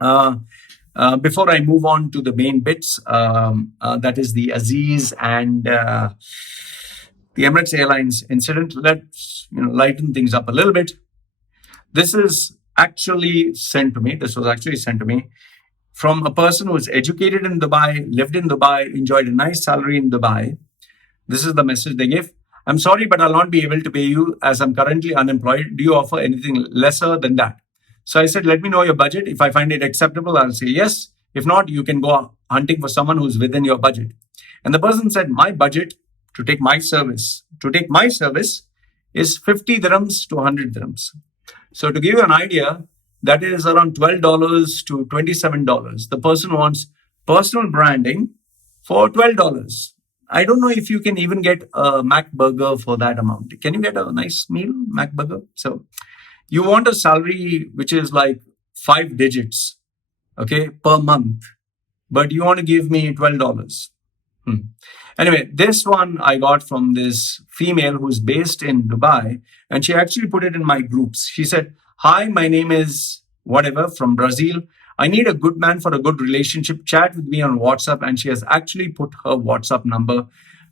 Uh, before I move on to the main bits, that is the Aziz and the Emirates Airlines incident, let's lighten things up a little bit. This is actually sent to me. This was actually sent to me from a person who was educated in Dubai, lived in Dubai, enjoyed a nice salary in Dubai. This is the message they give. I'm sorry, but I'll not be able to pay you as I'm currently unemployed. Do you offer anything lesser than that? So I said, let me know your budget. If I find it acceptable, I'll say yes. If not, you can go hunting for someone who's within your budget. And the person said, my budget to take my service is 50 dirhams to 100 dirhams. So to give you an idea, that is around $12 to $27. The person wants personal branding for $12. I don't know if you can even get a Mac burger for that amount. Can you get a nice meal, Mac burger? So you want a salary which is like 5 digits, okay, per month, but you want to give me $12. Anyway, this one I got from this female who's based in Dubai, and she actually put it in my groups. She said, hi, my name is whatever from Brazil. I need a good man for a good relationship. Chat with me on WhatsApp. And she has actually put her WhatsApp number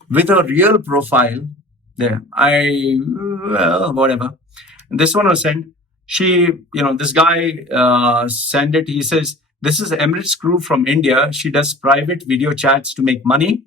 with her real profile there. Whatever. And this one was sent. This guy sent it. He says, this is Emirates crew from India. She does private video chats to make money.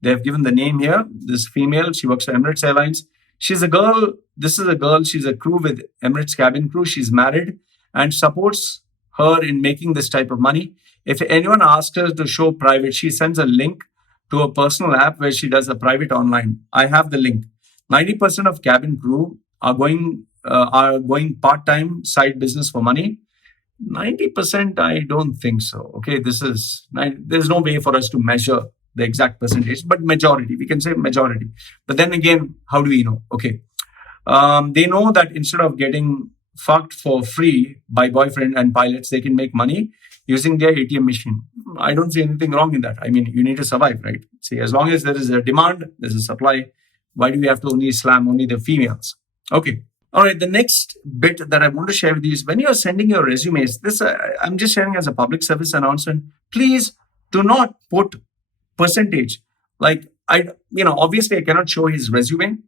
They have given the name here. This female, she works for Emirates Airlines. She's a girl. This is a girl. She's a crew with Emirates cabin crew. She's married and supports her in making this type of money. If anyone asks her to show private, she sends a link to a personal app where she does a private online. I have the link. 90% of cabin crew are going part-time side business for money. 90%, I don't think so. Okay, there's no way for us to measure the exact percentage, but majority, we can say majority. But then again, how do we know? Okay, they know that instead of getting fucked for free by boyfriend and pilots, they can make money using their ATM machine. I don't see anything wrong in that. I mean, you need to survive, right? See, as long as there is a demand, there's a supply. Why do we have to only slam only the females? Okay. All right, the next bit that I want to share with you is when you're sending your resumes, this I'm just sharing as a public service announcement. Please do not put percentage. Like obviously I cannot show his resume,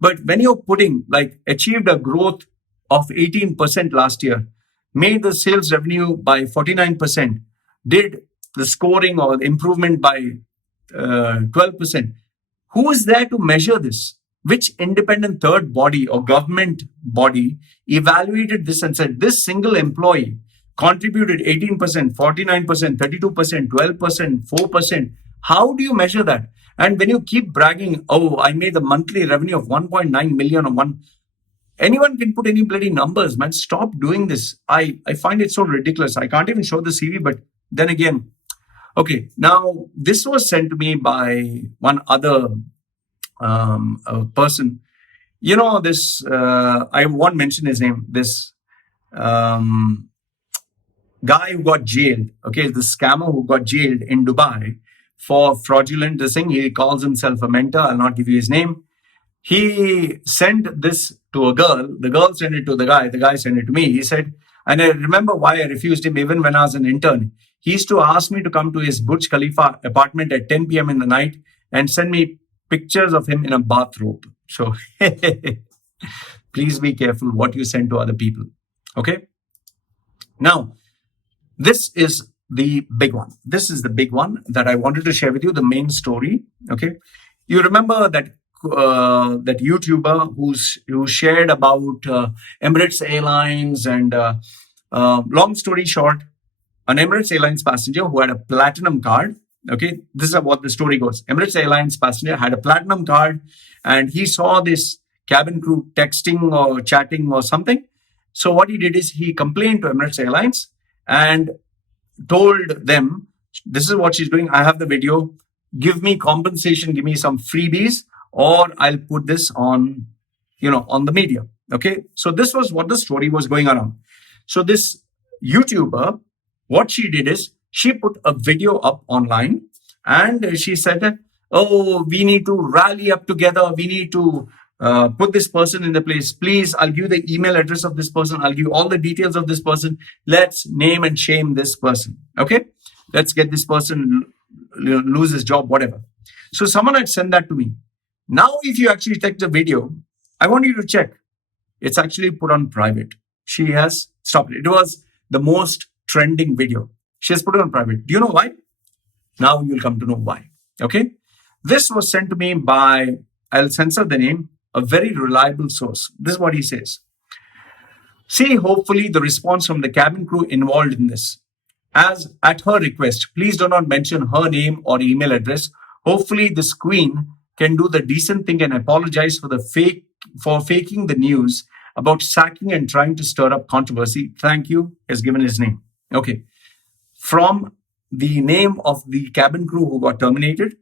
but when you're putting like achieved a growth of 18% last year, made the sales revenue by 49%, did the scoring or the improvement by 12%. Who is there to measure this? Which independent third body or government body evaluated this and said this single employee contributed 18%, 49%, 32%, 12%, 4%. How do you measure that? And when you keep bragging, oh, I made a monthly revenue of 1.9 million or one, anyone can put any bloody numbers, man. Stop doing this. I find it so ridiculous. I can't even show the CV, but then again, okay. Now, this was sent to me by one other person. This, I won't mention his name, this guy who got jailed, okay, the scammer who got jailed in Dubai for fraudulent thing. He calls himself a mentor. I'll not give you his name. He sent this to a girl. The girl sent it to the guy sent it to me. He said, and I remember why I refused him even when I was an intern. He used to ask me to come to his Burj Khalifa apartment at 10 p.m. in the night and send me pictures of him in a bathrobe. So please be careful what you send to other people. Okay. Now, this is the big one. This is the big one that I wanted to share with you, the main story. Okay. You remember that that YouTuber who shared about Emirates Airlines and long story short, an Emirates Airlines passenger who had a platinum card. Okay, this is what the story goes. Emirates Airlines passenger had a platinum card and he saw this cabin crew texting or chatting or something. So what he did is he complained to Emirates Airlines and told them, this is what she's doing. I have the video. Give me compensation. Give me some freebies or I'll put this on, on the media. Okay. So this was what the story was going on. So this YouTuber, what she did is she put a video up online and she said, oh, we need to rally up together. We need to put this person in the place. Please, I'll give you the email address of this person. I'll give you all the details of this person. Let's name and shame this person. Okay? Let's get this person lose his job, whatever. So someone had sent that to me. Now, if you actually take the video, I want you to check. It's actually put on private. She has stopped it. It was the most trending video. She has put it on private. Do you know why? Now you'll come to know why. Okay? This was sent to me by, I'll censor the name, a very reliable source. This is what he says. See, hopefully, the response from the cabin crew involved in this. As at her request, please do not mention her name or email address. Hopefully, this queen can do the decent thing and apologize for faking the news about sacking and trying to stir up controversy. Thank you. Has given his name. Okay. From the name of the cabin crew who got terminated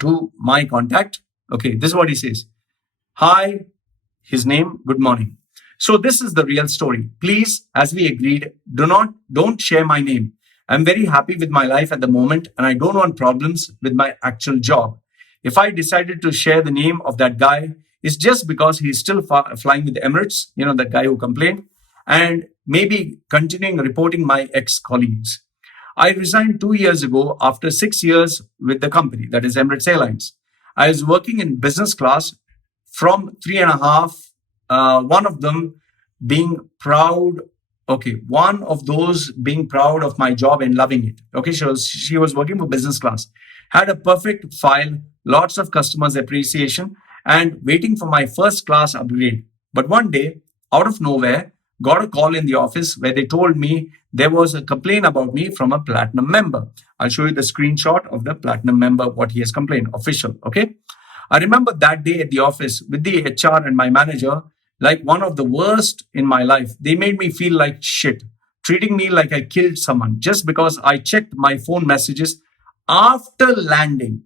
to my contact. Okay, this is what he says. Hi, his name, good morning. So this is the real story. Please, as we agreed, don't share my name. I'm very happy with my life at the moment and I don't want problems with my actual job. If I decided to share the name of that guy, it's just because he's still flying with the Emirates, that guy who complained, and maybe continuing reporting my ex-colleagues. I resigned 2 years ago after 6 years with the company, that is Emirates Airlines. I was working in business class from 3.5, one of them being proud. Okay, one of those being proud of my job and loving it. Okay, she was working for business class. Had a perfect file, lots of customers' appreciation, and waiting for my first class upgrade. But one day, out of nowhere, got a call in the office where they told me there was a complaint about me from a platinum member. I'll show you the screenshot of the platinum member, what he has complained, official, okay? I remember that day at the office with the HR and my manager, like one of the worst in my life. They made me feel like shit, treating me like I killed someone just because I checked my phone messages after landing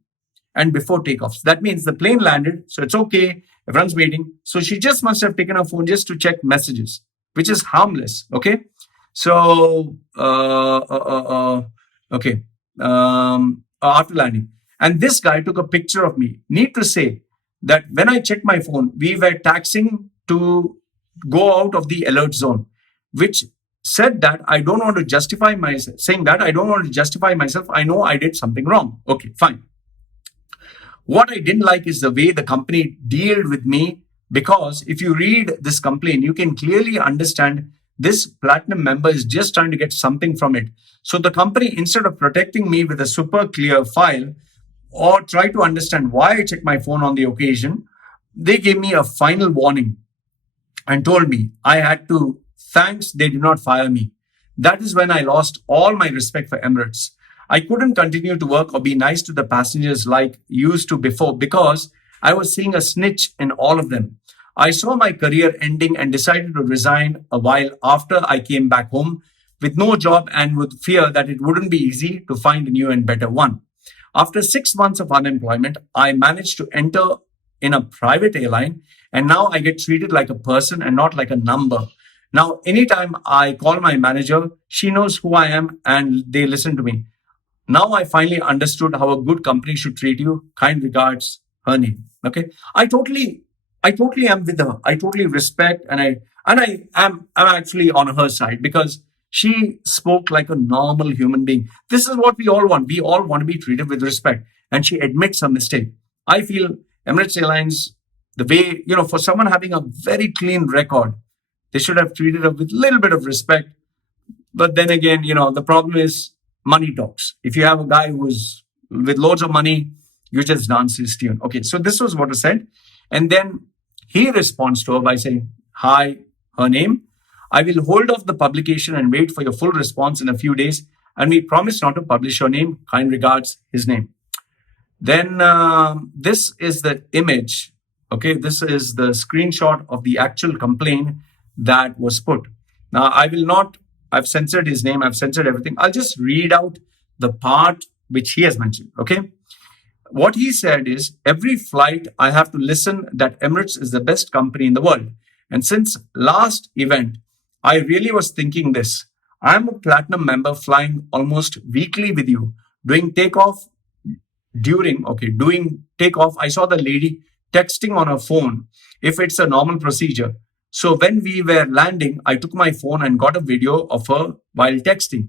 and before takeoff. So that means the plane landed, so it's okay, everyone's waiting. So she just must have taken her phone just to check messages, which is harmless, okay? So, after landing. And this guy took a picture of me. Need to say that when I checked my phone, we were taxing to go out of the alert zone, which said that I don't want to justify myself, saying that I don't want to justify myself. I know I did something wrong. Okay, fine. What I didn't like is the way the company dealt with me, because if you read this complaint, you can clearly understand this platinum member is just trying to get something from it. So the company, instead of protecting me with a super clear file or try to understand why I checked my phone on the occasion, they gave me a final warning and told me I had to, thanks, they did not fire me. That is when I lost all my respect for Emirates. I couldn't continue to work or be nice to the passengers like used to before because I was seeing a snitch in all of them. I saw my career ending and decided to resign a while after I came back home with no job and with fear that it wouldn't be easy to find a new and better one. After 6 months of unemployment, I managed to enter in a private airline, and now I get treated like a person and not like a number. Now, anytime I call my manager, she knows who I am and they listen to me. Now I finally understood how a good company should treat you. Kind regards, her name. Okay. I totally am with her. I totally respect and I'm actually on her side because she spoke like a normal human being. This is what we all want. We all want to be treated with respect. And she admits her mistake. I feel Emirates Airlines, the way, for someone having a very clean record, they should have treated her with a little bit of respect. But then again, the problem is money talks. If you have a guy who's with loads of money, you just dance his tune. Okay, so this was what was said. And then he responds to her by saying, hi, her name. I will hold off the publication and wait for your full response in a few days. And we promise not to publish your name. Kind regards, his name. Then this is the image. Okay, this is the screenshot of the actual complaint that was put. Now, I've censored his name. I've censored everything. I'll just read out the part which he has mentioned. Okay. What he said is, every flight I have to listen that Emirates is the best company in the world. And since last event, I really was thinking this. I'm a platinum member flying almost weekly with you. Doing takeoff, I saw the lady texting on her phone if it's a normal procedure. So when we were landing, I took my phone and got a video of her while texting.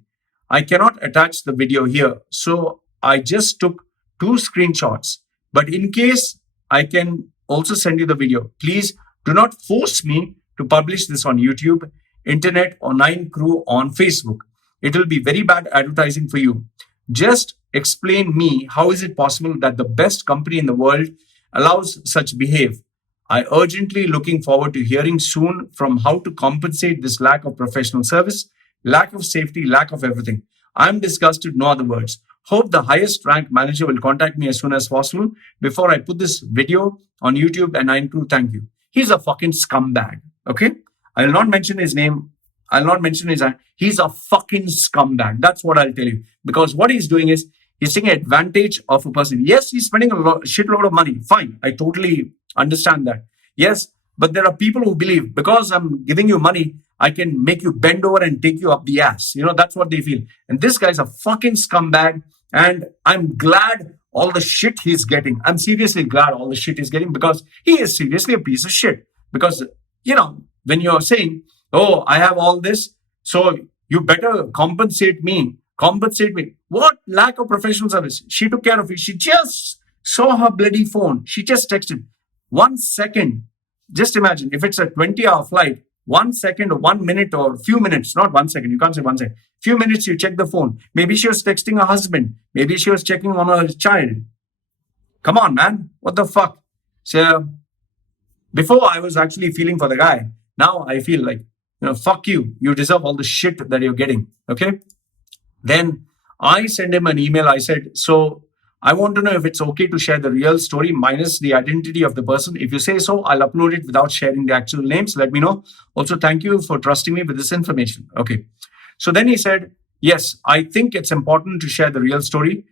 I cannot attach the video here, so I just took 2 screenshots. But in case, I can also send you the video. Please do not force me to publish this on YouTube, internet, or Nine Crew on Facebook. It will be very bad advertising for you. Just explain me how is it possible that the best company in the world allows such behave. I urgently looking forward to hearing soon from how to compensate this lack of professional service, lack of safety, lack of everything. I'm disgusted, no other words. Hope the highest rank manager will contact me as soon as possible before I put this video on YouTube and Nine Crew. Thank you. He's a fucking scumbag. Okay? I'll not mention his name. I'll not mention his name. He's a fucking scumbag. That's what I'll tell you. Because what he's doing is he's taking advantage of a person. Yes, he's spending a shitload of money. Fine. I totally understand that. Yes, but there are people who believe because I'm giving you money, I can make you bend over and take you up the ass. That's what they feel. And this guy's a fucking scumbag. And I'm glad all the shit he's getting. I'm seriously glad all the shit he's getting because he is seriously a piece of shit. Because, when you're saying, oh, I have all this, so you better compensate me. Compensate me. What lack of professional service? She took care of it. She just saw her bloody phone. She just texted. 1 second. Just imagine if it's a 20-hour flight, 1 second or 1 minute or few minutes, not 1 second. You can't say 1 second. Few minutes you check the phone. Maybe she was texting her husband. Maybe she was checking on her child. Come on, man. What the fuck? So before I was actually feeling for the guy. Now I feel like, fuck you. You deserve all the shit that you're getting. Okay. Then I sent him an email. I said, so I want to know if it's okay to share the real story minus the identity of the person. If you say so, I'll upload it without sharing the actual names. Let me know. Also, thank you for trusting me with this information. Okay. So then he said, yes, I think it's important to share the real story.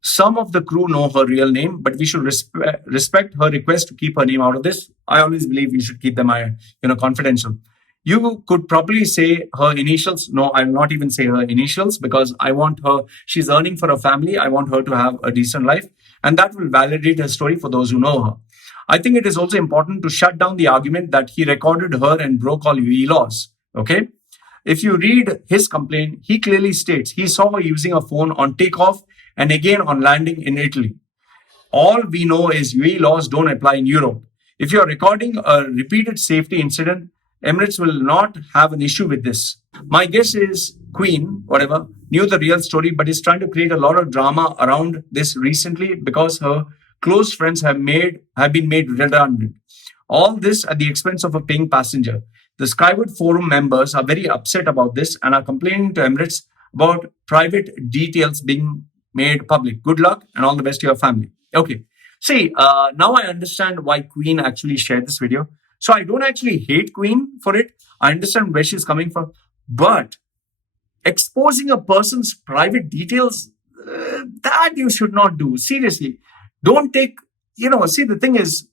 Some of the crew know her real name, but we should respect her request to keep her name out of this. I always believe you should keep them, confidential. You could probably say her initials. No, I will not even say her initials because I want her, she's earning for her family. I want her to have a decent life. And that will validate her story for those who know her. I think it is also important to shut down the argument that he recorded her and broke all UAE laws. Okay. If you read his complaint, he clearly states he saw her using a phone on takeoff and again on landing in Italy. All we know is UAE laws don't apply in Europe. If you're recording a repeated safety incident, Emirates will not have an issue with this. My guess is Queen, whatever, knew the real story, but is trying to create a lot of drama around this recently because her close friends have been made redundant. All this at the expense of a paying passenger. The Skyward Forum members are very upset about this and are complaining to Emirates about private details being made public. Good luck and all the best to your family. Okay. See, now I understand why Queen actually shared this video. So I don't actually hate Queen for it. I understand where she's coming from. But exposing a person's private details, that you should not do. Seriously. Don't take, see, the thing is,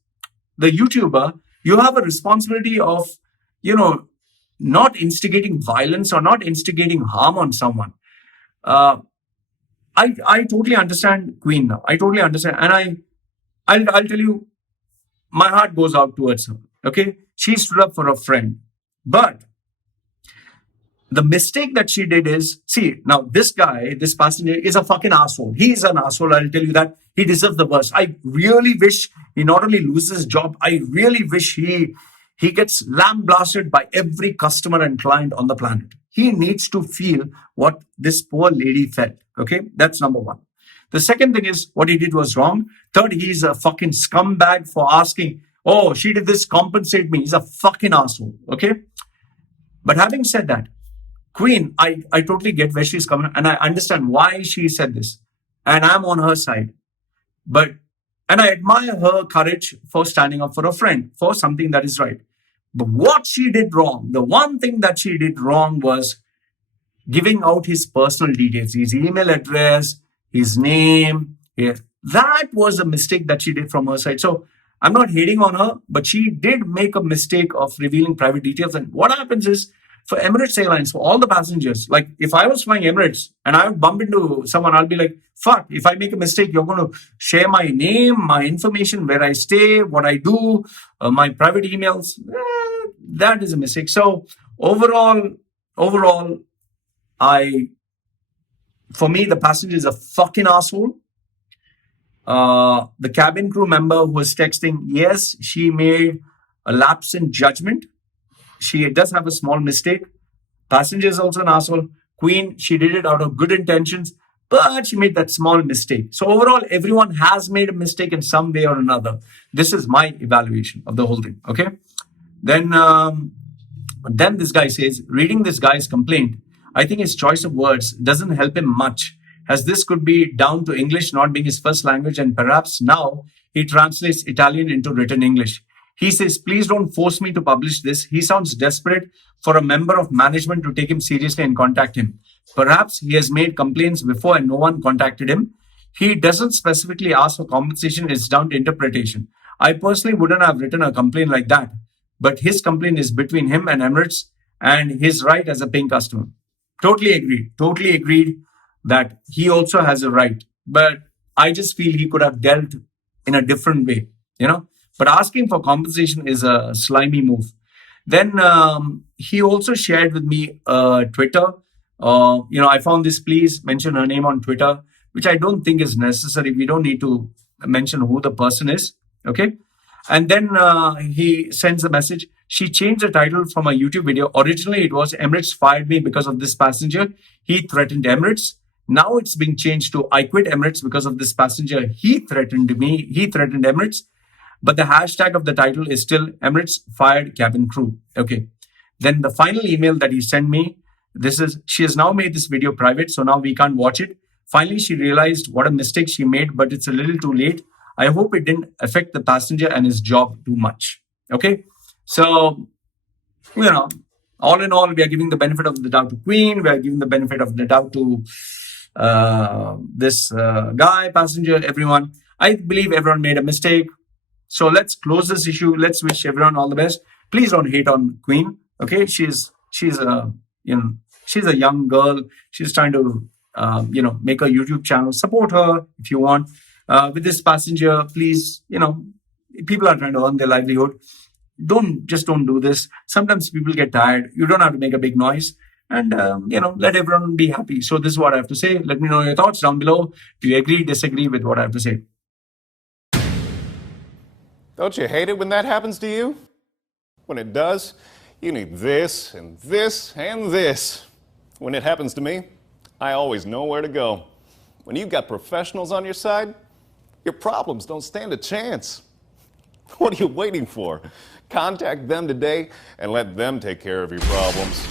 the YouTuber, you have a responsibility of, not instigating violence or not instigating harm on someone. I totally understand Queen now. I totally understand. And I'll tell you, my heart goes out towards her. Okay. She stood up for a friend. But the mistake that she did is, see, now this guy, this passenger is a fucking asshole. He is an asshole. I'll tell you that. He deserves the worst. I really wish he not only loses his job, I really wish he gets lambasted by every customer and client on the planet. He needs to feel what this poor lady felt. Okay. That's number one. The second thing is what he did was wrong. Third, he's a fucking scumbag for asking, oh, she did this, compensate me. He's a fucking asshole. Okay. But having said that, Queen, I totally get where she's coming and I understand why she said this. And I'm on her side. And I admire her courage for standing up for a friend, for something that is right. But what she did wrong, the one thing that she did wrong was giving out his personal details, his email address, his name. Yeah, that was a mistake that she did from her side. So I'm not hating on her, but she did make a mistake of revealing private details. And what happens is For Emirates Airlines, for all the passengers, like if I was flying Emirates and I would bump into someone, I'll be like, fuck, if I make a mistake, you're going to share my name, my information, where I stay, what I do, my private emails. That is a mistake. So overall, for me, the passenger is a fucking asshole. The cabin crew member who was texting, yes, she made a lapse in judgment. She does have a small mistake. Passenger is also an asshole. Queen, she did it out of good intentions, but she made that small mistake. So overall, everyone has made a mistake in some way or another. This is my evaluation of the whole thing. Okay. Then this guy says, reading this guy's complaint, I think his choice of words doesn't help him much, as this could be down to English not being his first language, and perhaps now he translates Italian into written English. He says, please don't force me to publish this. He sounds desperate for a member of management to take him seriously and contact him. Perhaps he has made complaints before and no one contacted him. He doesn't specifically ask for compensation. It's down to interpretation. I personally wouldn't have written a complaint like that, but his complaint is between him and Emirates and his right as a paying customer. Totally agreed that he also has a right, but I just feel he could have dealt in a different way, But asking for compensation is a slimy move. Then he also shared with me Twitter. I found this, please mention her name on Twitter, which I don't think is necessary. We don't need to mention who the person is. Okay. And then he sends a message. She changed the title from a YouTube video. Originally, it was Emirates fired me because of this passenger. He threatened Emirates. Now it's being changed to I quit Emirates because of this passenger. He threatened me. He threatened Emirates. But the hashtag of the title is still Emirates fired cabin crew. Okay. Then the final email that he sent me, she has now made this video private, so now we can't watch it. Finally, she realized what a mistake she made, but it's a little too late. I hope it didn't affect the passenger and his job too much. Okay. So, all in all, we are giving the benefit of the doubt to Queen. We are giving the benefit of the doubt to this guy, passenger, everyone. I believe everyone made a mistake. So let's close this issue. Let's wish everyone all the best. Please don't hate on Queen. Okay, she's a young girl. She's trying to make a YouTube channel. Support her if you want. With this passenger, please, people are trying to earn their livelihood. Don't do this. Sometimes people get tired. You don't have to make a big noise. And, let everyone be happy. So this is what I have to say. Let me know your thoughts down below. Do you agree, disagree with what I have to say? Don't you hate it when that happens to you? When it does, you need this and this and this. When it happens to me, I always know where to go. When you've got professionals on your side, your problems don't stand a chance. What are you waiting for? Contact them today and let them take care of your problems.